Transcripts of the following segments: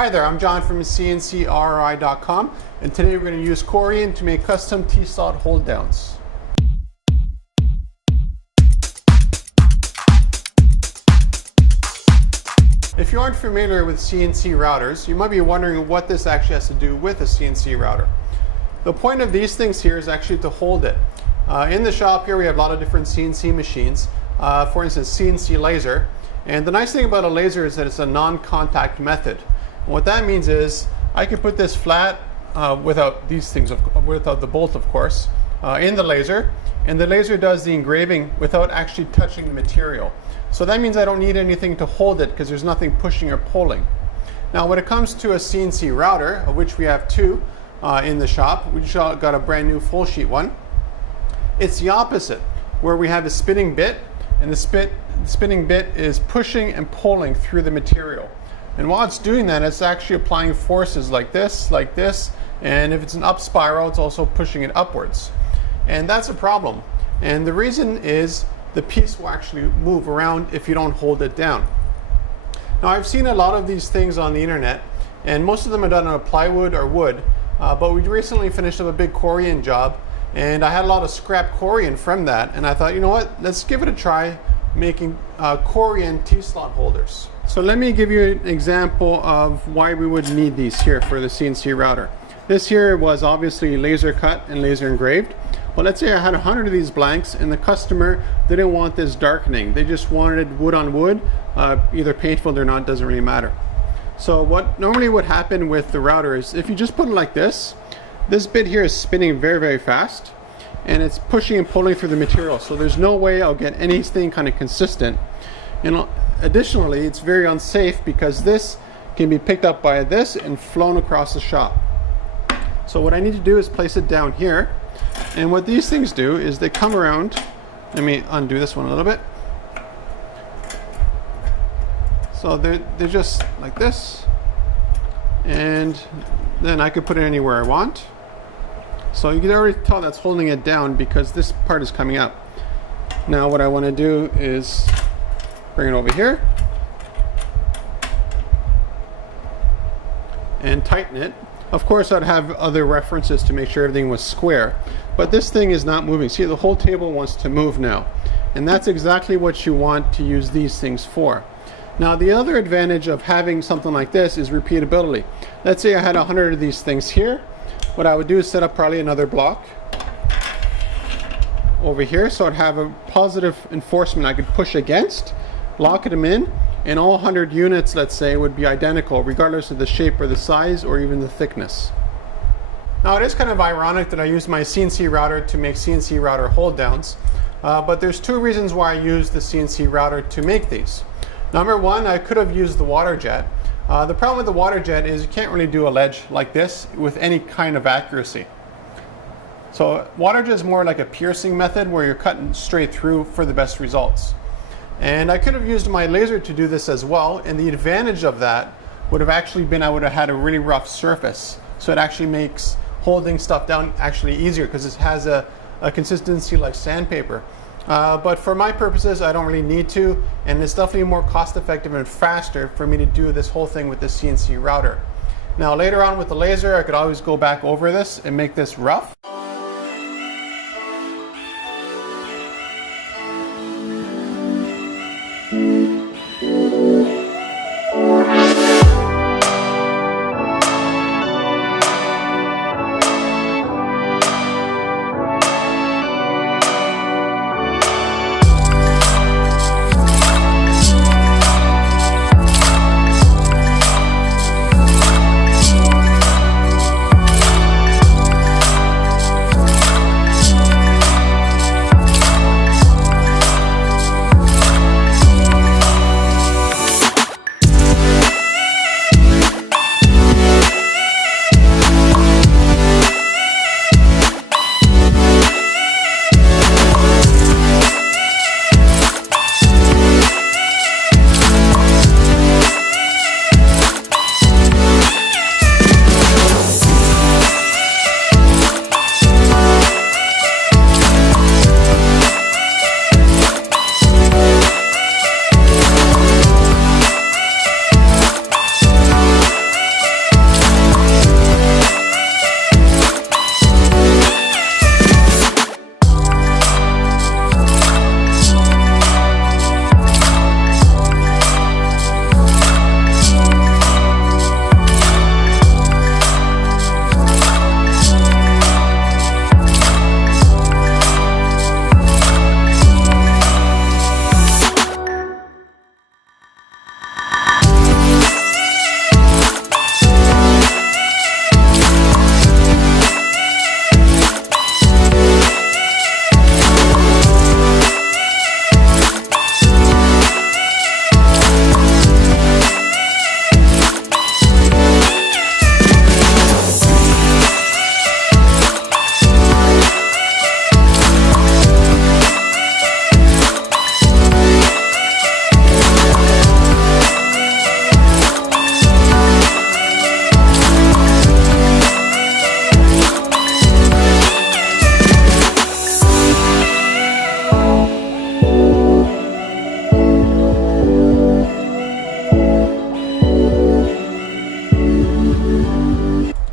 Hi there, I'm John from CNCKing.com, and today we're going to use Corian to make custom T-slot hold downs. If you aren't familiar with CNC routers, you might be wondering what this actually has to do with a CNC router. The point of these things here is actually to hold it. In the shop here we have a lot of different CNC machines, for instance CNC laser, and the nice thing about a laser is that it's a non-contact method. And what that means is I can put this flat without these things, without the bolt of course, in the laser, and the laser does the engraving without actually touching the material. So that means I don't need anything to hold it because there's nothing pushing or pulling. Now when it comes to a CNC router, of which we have two in the shop, we just got a brand new full sheet one. It's the opposite, where we have a spinning bit, and the spinning bit is pushing and pulling through the material. And while it's doing that, it's actually applying forces like this, and if it's an up spiral, it's also pushing it upwards. And that's a problem. And the reason is the piece will actually move around if you don't hold it down. Now I've seen a lot of these things on the internet, and most of them are done out of plywood or wood, but we recently finished up a big Corian job, and I had a lot of scrap Corian from that, and I thought, you know what, let's give it a try making Corian T-slot holders. So let me give you an example of why we would need these here for the CNC router. This here was obviously laser cut and laser engraved. Well, let's say I had 100 of these blanks and the customer didn't want this darkening. They just wanted wood on wood, either paintful or not, doesn't really matter. So what normally would happen with the router is if you just put it like this bit here is spinning very, very fast, and it's pushing and pulling through the material. So there's no way I'll get anything kind of consistent. And additionally, it's very unsafe because this can be picked up by this and flown across the shop. So what I need to do is place it down here. And what these things do is they come around. Let me undo this one a little bit. So they're just like this. And then I could put it anywhere I want. So you can already tell that's holding it down because this part is coming up. Now what I want to do is bring it over here and tighten it. Of course I'd have other references to make sure everything was square, but this thing is not moving. See, the whole table wants to move now, and that's exactly what you want to use these things for. Now the other advantage of having something like this is repeatability. Let's say I had 100 of these things here. What I would do is set up probably another block over here, so I'd have a positive enforcement I could push against, lock them in, and all 100 units, let's say, would be identical regardless of the shape or the size or even the thickness. Now it is kind of ironic that I used my CNC router to make CNC router hold downs, but there's two reasons why I used the CNC router to make these. Number one, I could have used the waterjet. The problem with the waterjet is you can't really do a ledge like this with any kind of accuracy. So waterjet is more like a piercing method where you're cutting straight through for the best results. And I could have used my laser to do this as well, and the advantage of that would have actually been I would have had a really rough surface. So it actually makes holding stuff down actually easier because it has a consistency like sandpaper. But for my purposes, I don't really need to, and it's definitely more cost effective and faster for me to do this whole thing with the CNC router. Now later on with the laser, I could always go back over this and make this rough.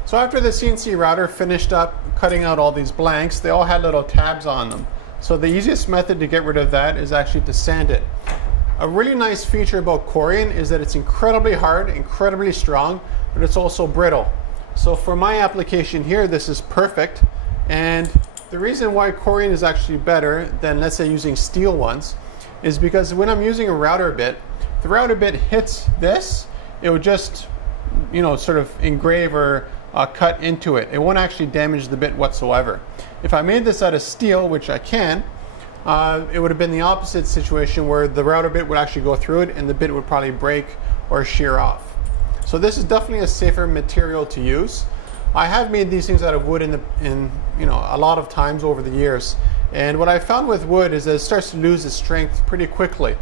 So after the CNC router finished up cutting out all these blanks, they all had little tabs on them. So the easiest method to get rid of that is actually to sand it. A really nice feature about Corian is that it's incredibly hard, incredibly strong, but it's also brittle. So for my application here, this is perfect. And the reason why Corian is actually better than, let's say, using steel ones is because when I'm using a router bit, the router bit hits this, it would just, sort of engrave or cut into it. It won't actually damage the bit whatsoever. If I made this out of steel, which I can, it would have been the opposite situation where the router bit would actually go through it and the bit would probably break or shear off. So this is definitely a safer material to use. I have made these things out of wood in a lot of times over the years. And what I found with wood is that it starts to lose its strength pretty quickly.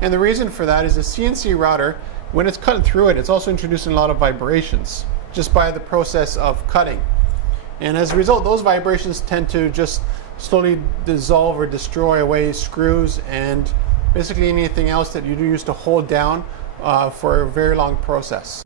And the reason for that is the CNC router, when it's cutting through it, it's also introducing a lot of vibrations just by the process of cutting. And as a result, those vibrations tend to just slowly dissolve or destroy away screws and basically anything else that you do use to hold down for a very long process.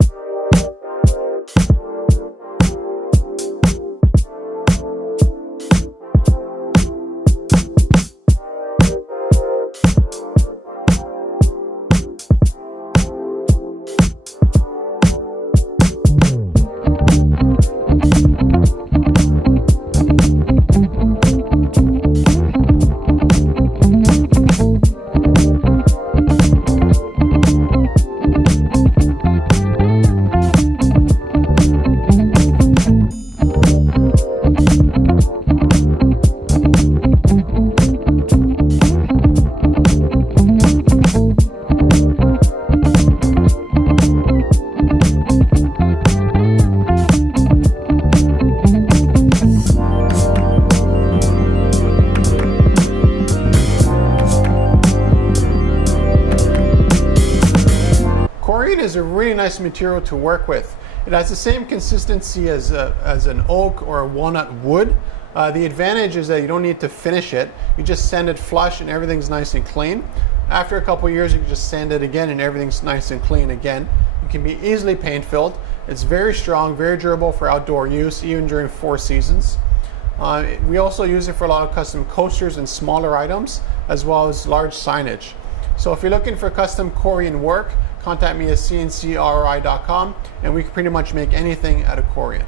Corian is a really nice material to work with. It has the same consistency as an oak or a walnut wood. The advantage is that you don't need to finish it. You just sand it flush and everything's nice and clean. After a couple of years, you can just sand it again and everything's nice and clean again. It can be easily paint filled. It's very strong, very durable for outdoor use, even during 4 seasons. We also use it for a lot of custom coasters and smaller items, as well as large signage. So if you're looking for custom Corian work, contact me at CNCRI.com and we can pretty much make anything out of Corian.